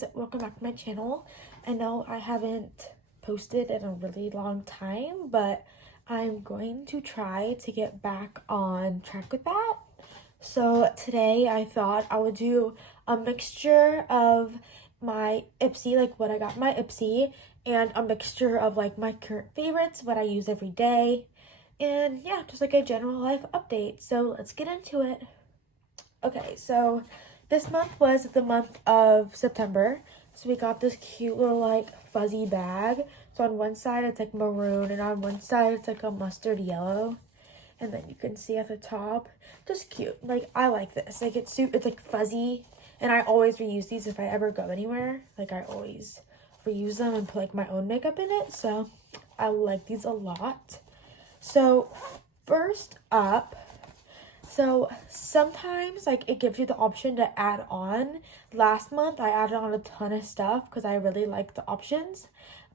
guys, welcome back to my channel. I know I haven't posted in a really long time, but I'm going to try to get back on track with that. So today I thought I would do a mixture of my Ipsy, like what I got in my Ipsy, and a mixture of like my current favorites, what I use every day, and yeah, just like a general life update. So let's get into it. Okay, so this month was the month of September. So we got this cute little like fuzzy bag. So on one side it's like maroon and on one side it's like a mustard yellow. And then you can see at the top, just cute. Like I like this. Like it's like fuzzy, and I always reuse these if I ever go anywhere. Like I always reuse them and put like my own makeup in it. So I like these a lot. So first up, so sometimes like it gives you the option to add on. Last month I added on a ton of stuff because I really liked the options.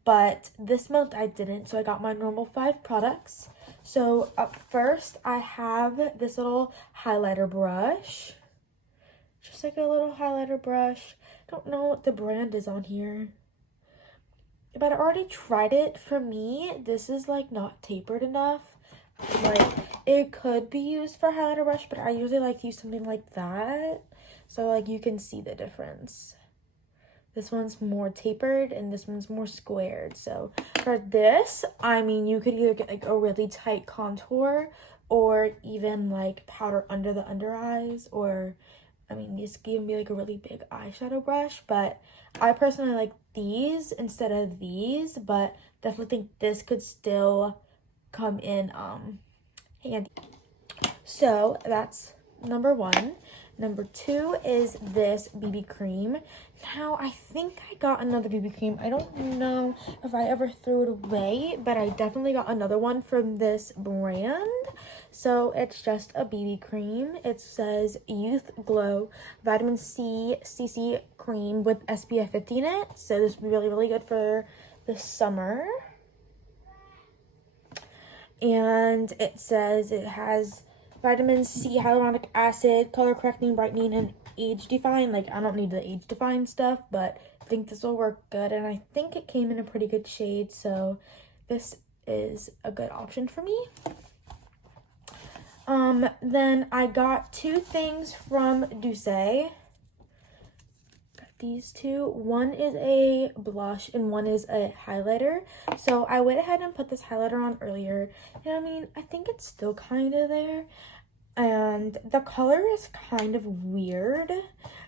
But this month I didn't, so I got my normal 5 products. So up first I have this little highlighter brush. Just like a little highlighter brush. Don't know what the brand is on here, but I already tried it. For me, this is like not tapered enough. Like it could be used for highlighter brush, but I usually like to use something like that, so like you can see the difference. This one's more tapered and this one's more squared. So for this, I mean, you could either get like a really tight contour or even like powder under the under eyes, or I mean, this can even be like a really big eyeshadow brush. But I personally like these instead of these, but definitely think this could still come in handy. So that's number 1. Number 2 is this BB cream. Now I think I got another BB cream. I don't know if I ever threw it away, but I definitely got another one from this brand. So it's just a BB cream. It says Youth Glow Vitamin C CC cream with SPF 50 in it. So this will be really, really good for the summer. And it says it has vitamin C, hyaluronic acid, color correcting, brightening, and age define. Like, I don't need the age define stuff, but I think this will work good. And I think it came in a pretty good shade, so this is a good option for me. Then I got 2 things from Douce. These 2. One is a blush and one is a highlighter. So I went ahead and put this highlighter on earlier, and I mean, I think it's still kind of there, and the color is kind of weird.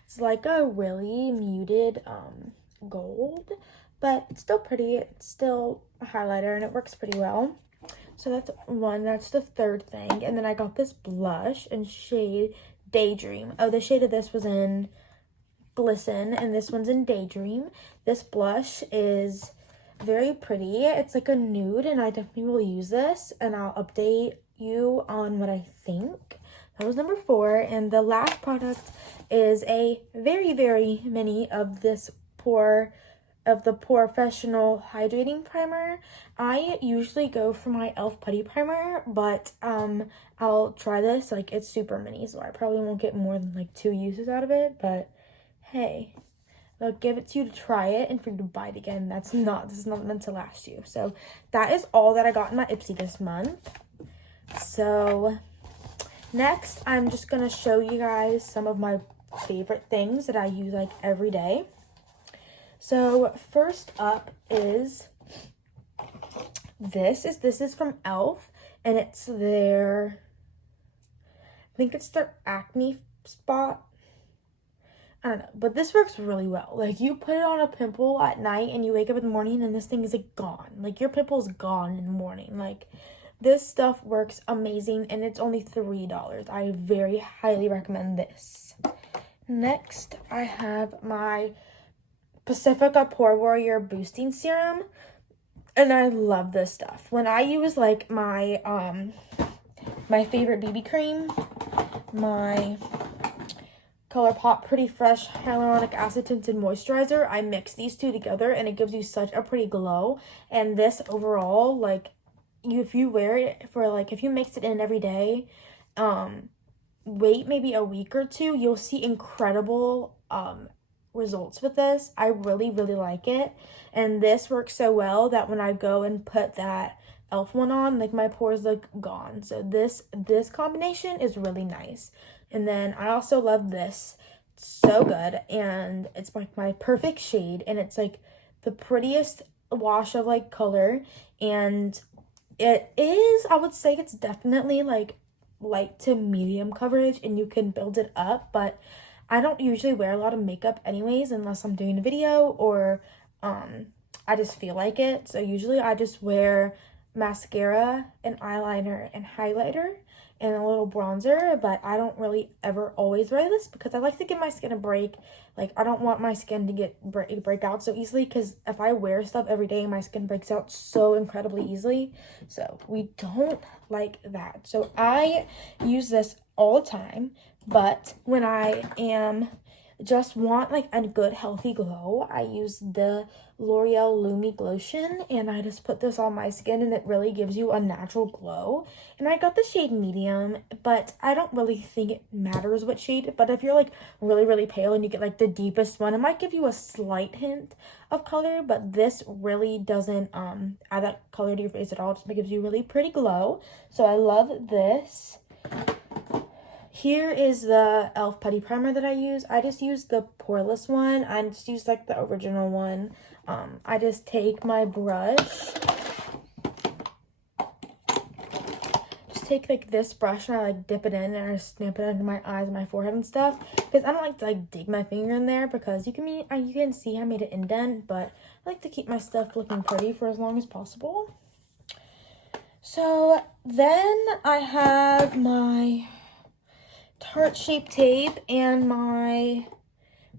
It's like a really muted gold, but it's still pretty. It's still a highlighter and it works pretty well. So that's one. That's the third thing. And then I got this blush in shade Daydream. Oh, the shade of this was in Glisten and this one's in Daydream. This blush is very pretty. It's like a nude, and I definitely will use this, and I'll update you on what I think. That was number 4. And the last product is a very, very mini of this the Professional Hydrating Primer. I usually go for my e.l.f. Putty Primer, but I'll try this. Like, it's super mini, so I probably won't get more than like 2 uses out of it, but hey, they'll give it to you to try it and for you to buy it again. This is not meant to last you. So that is all that I got in my Ipsy this month. So next, I'm just gonna show you guys some of my favorite things that I use like every day. So first up is this is from e.l.f. and it's their, I think it's their acne spot. I don't know, but this works really well. Like, you put it on a pimple at night and you wake up in the morning and this thing is like gone. Like, your pimple's gone in the morning. Like, this stuff works amazing, and it's only $3. I very highly recommend this. Next, I have my Pacifica Pore Warrior Boosting Serum, and I love this stuff. When I use like my my favorite BB cream, my ColourPop Pretty Fresh Hyaluronic Acid Tinted Moisturizer, I mix these 2 together and it gives you such a pretty glow. And this overall, like, if you wear it for like, if you mix it in every day, wait maybe a week or 2, you'll see incredible results with this. I really, really like it. And this works so well that when I go and put that e.l.f. one on, like my pores look gone. So this combination is really nice. And then I also love this. It's so good. And it's like my perfect shade. And it's like the prettiest wash of like color. And it is, I would say it's definitely like light to medium coverage, and you can build it up, but I don't usually wear a lot of makeup anyways unless I'm doing a video or I just feel like it. So usually I just wear mascara and eyeliner and highlighter and a little bronzer, but I don't really ever always wear this because I like to give my skin a break. Like, I don't want my skin to get break out so easily, because if I wear stuff every day, my skin breaks out so incredibly easily. So we don't like that. So I use this all the time, but when I am just want like a good healthy glow, I use the L'Oreal Lumi Glotion, and I just put this on my skin, and it really gives you a natural glow. And I got the shade medium, but I don't really think it matters what shade. But if you're like really, really pale and you get like the deepest one, it might give you a slight hint of color, but this really doesn't add that color to your face at all. It just gives you really pretty glow. So I love this. Here is the e.l.f. Putty Primer that I use. I just use the poreless one. I just use like the original one. I just take my brush. Just take like this brush and I like dip it in and I just snap it into my eyes and my forehead and stuff. Because I don't like to like dig my finger in there, because you can see I made an indent, but I like to keep my stuff looking pretty for as long as possible. So then I have my Tarte Shape Tape and my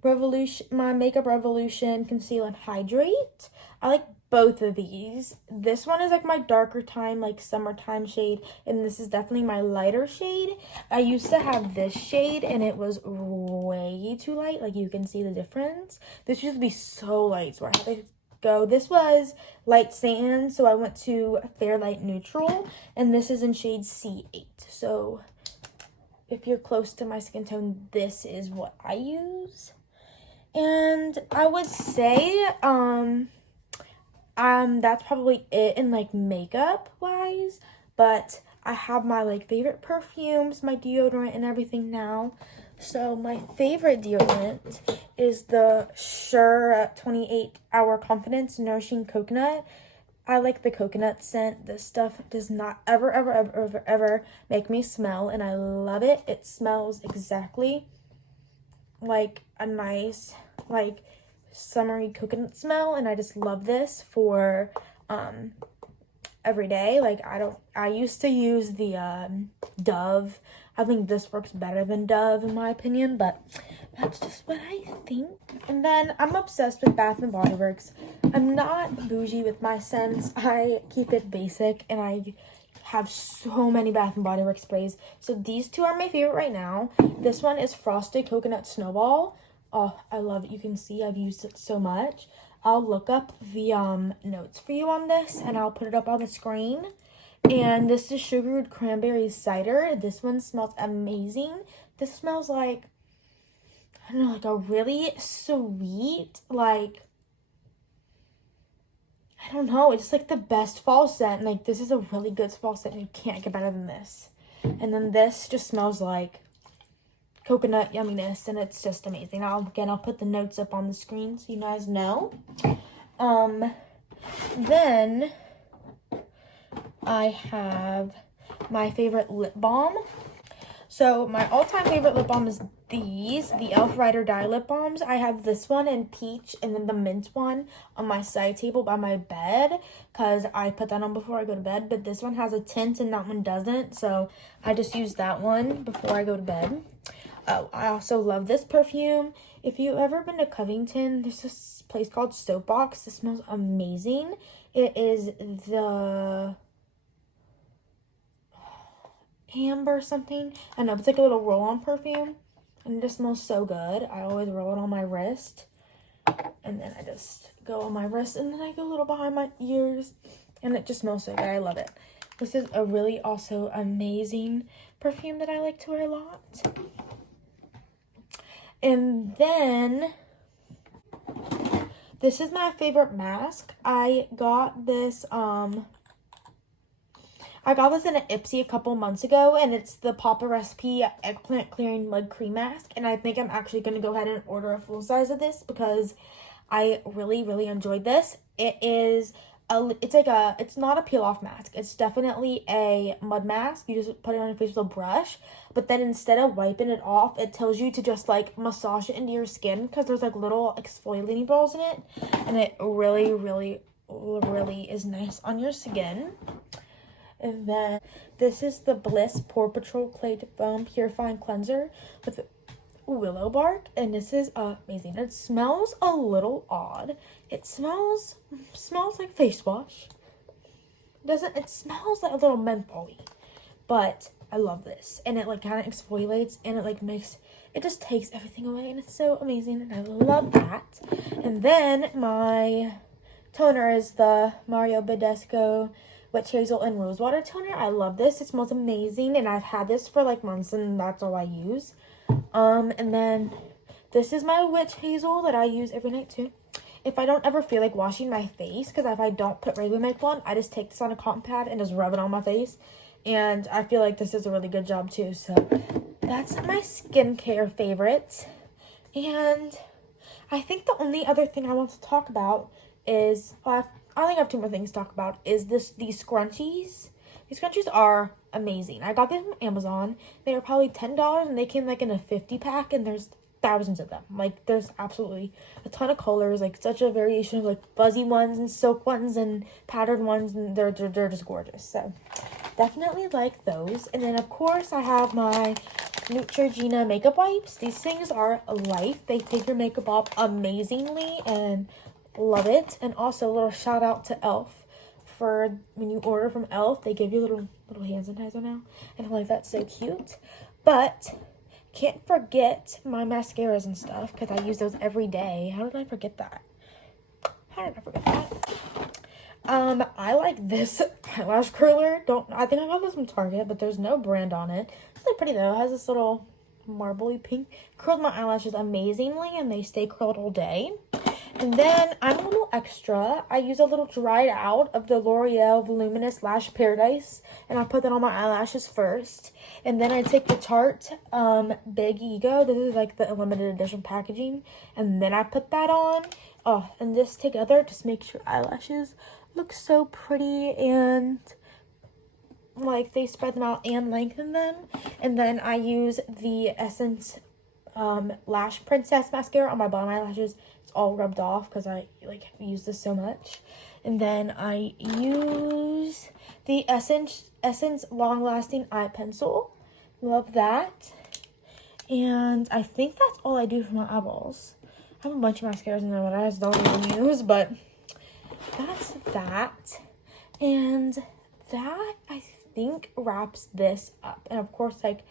Makeup Revolution Conceal and Hydrate. I like both of these. This one is like my darker time, like summertime shade, and this is definitely my lighter shade. I used to have this shade and it was way too light. Like, you can see the difference. This used to be so light, so I had to go. This was light sand, so I went to Fair Light Neutral, and this is in shade C8. So if you're close to my skin tone, this is what I use. And I would say that's probably it in like makeup wise, but I have my like favorite perfumes, my deodorant and everything now. So my favorite deodorant is the Sure 28-Hour Confidence Nourishing Coconut. I like the coconut scent. This stuff does not ever make me smell, and I love it. It smells exactly like a nice, like, summery coconut smell, and I just love this for every day. Like, I used to use the Dove. I think this works better than Dove in my opinion, but that's just what I think. And then I'm obsessed with Bath and Body Works. I'm not bougie with my scents. I keep it basic, and I have so many Bath and Body Works sprays. So these two are my favorite right now. This one is Frosted Coconut Snowball. Oh, I love it. You can see I've used it so much. I'll look up the notes for you on this, and I'll put it up on the screen. And this is Sugared Cranberry Cider. This one smells amazing. This smells like, I don't know, like a really sweet, like, I don't know, it's like the best fall scent. Like, this is a really good fall scent. You can't get better than this. And then this just smells like coconut yumminess, and it's just amazing. I'll put the notes up on the screen so you guys know. Then I have my favorite lip balm. So my all-time favorite lip balm is these, the e.l.f. Ride or Die lip balms. I have this one in peach and then the mint one on my side table by my bed, because I put that on before I go to bed. But this one has a tint and that one doesn't, so I just use that one before I go to bed. Oh, I also love this perfume. If you've ever been to Covington, there's this place called Soapbox. This smells amazing. It is the amber something. I know, it's like a little roll-on perfume, and it just smells so good. I always roll it on my wrist, and then I just go on my wrist, and then I go a little behind my ears, and it just smells so good. I love it. This is a really also amazing perfume that I like to wear a lot. And then This is my favorite mask. I got this in an Ipsy a couple months ago, and it's the Papa Recipe Eggplant Clearing Mud Cream Mask, and I think I'm actually going to go ahead and order a full size of this because I really, really enjoyed this. It's not a peel-off mask. It's definitely a mud mask. You just put it on your face with a brush, but then instead of wiping it off, it tells you to just, like, massage it into your skin because there's, like, little exfoliating balls in it, and it really, really, really is nice on your skin. And then this is the Bliss Pore Patrol Clay Foam Purifying Cleanser with willow bark, and this is amazing. It smells a little odd. It smells like face wash. It smells like a little mentholy, but I love this, and it like kind of exfoliates, and it just takes everything away, and it's so amazing, and I love that. And then my toner is the Mario Badescu Witch Hazel and Rosewater toner. I love this. It smells amazing, and I've had this for like months, and that's all I use. And then this is my Witch Hazel that I use every night too. If I don't ever feel like washing my face, because if I don't put regular makeup on, I just take this on a cotton pad and just rub it on my face. And I feel like this is a really good job too. So that's my skincare favorites. And I think the only other thing I want to talk about is, I think I have two more things to talk about, is these scrunchies. These scrunchies are amazing. I got them from Amazon. They were probably $10, and they came like in a 50 pack, and there's thousands of them. Like, there's absolutely a ton of colors, like such a variation of like fuzzy ones and silk ones and patterned ones, and they're just gorgeous. So definitely like those. And then of course I have my Neutrogena makeup wipes. These things are life. They take your makeup off amazingly, and love it. And also a little shout out to e.l.f. for when you order from e.l.f. they give you a little hand sanitizer now, and I'm like, that's so cute. But can't forget my mascaras and stuff, because I use those every day. How did I forget that? I like this eyelash curler. I think I got this from Target, but there's no brand on it. It's really pretty though. It has this little marbly pink. Curls my eyelashes amazingly, and they stay curled all day. And then I'm a little extra. I use a little dried out of the L'Oreal Voluminous Lash Paradise, and I put that on my eyelashes first. And then I take the Tarte Big Ego. This is like the limited edition packaging. And then I put that on. Oh, and this together just makes your eyelashes look so pretty, and like they spread them out and lengthen them. And then I use the Essence Lash Princess mascara on my bottom eyelashes. It's all rubbed off because I like use this so much. And then I use the Essence Long Lasting Eye Pencil. Love that. And I think that's all I do for my eyeballs. I have a bunch of mascaras in there that I just don't even use, but that's that. And that, I think, wraps this up. And of course, like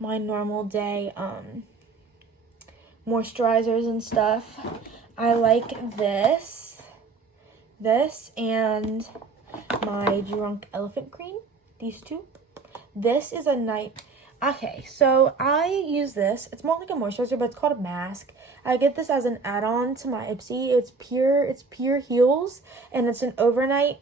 my normal day moisturizers and stuff. I like this and my Drunk Elephant cream. These two. This is a night. Okay, so I use this. It's more like a moisturizer, but it's called a mask. I get this as an add-on to my Ipsy. It's pure heals, and it's an overnight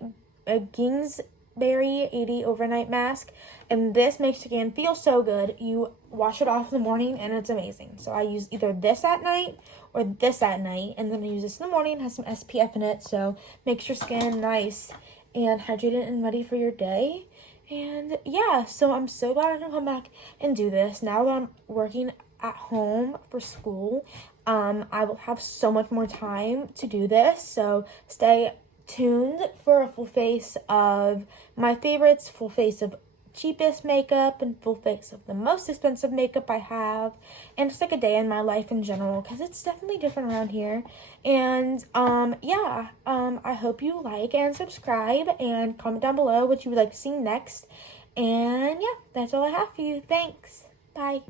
Kingsbury 80 overnight mask. And this makes your skin feel so good. You wash it off in the morning, and it's amazing. So I use either this at night or this at night, and then I use this in the morning. It has some SPF in it, so makes your skin nice and hydrated and ready for your day. And yeah, so I'm so glad I can come back and do this. Now that I'm working at home for school, I will have so much more time to do this. So stay tuned for a full face of my favorites, full face of cheapest makeup, and full face of the most expensive makeup I have, and just like a day in my life in general, because it's definitely different around here. And I hope you like and subscribe and comment down below what you would like to see next. And yeah, that's all I have for you. Thanks. Bye.